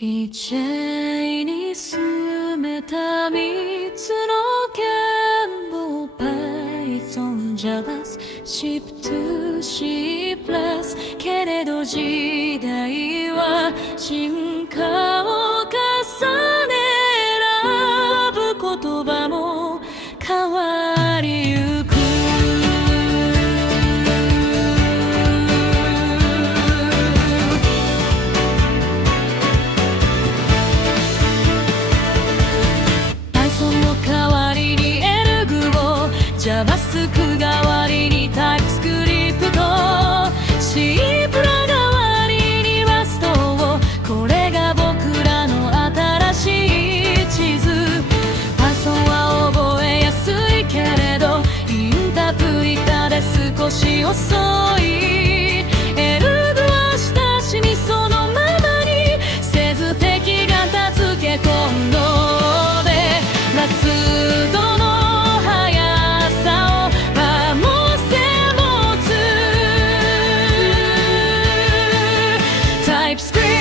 一斉に進めた三つの言語 Python、Java、Shift to C++ けれど時代は進化を重ね選ぶ言葉も変わりゆくJavaScript 代わりに TypeScript、 C プラ代わりに Rust を、これが僕らの新しい地図。 Python は覚えやすいけれどインタープリターで少し遅い。エルグは親しみそのままにせず敵が助け込んので、ラストのTypeScript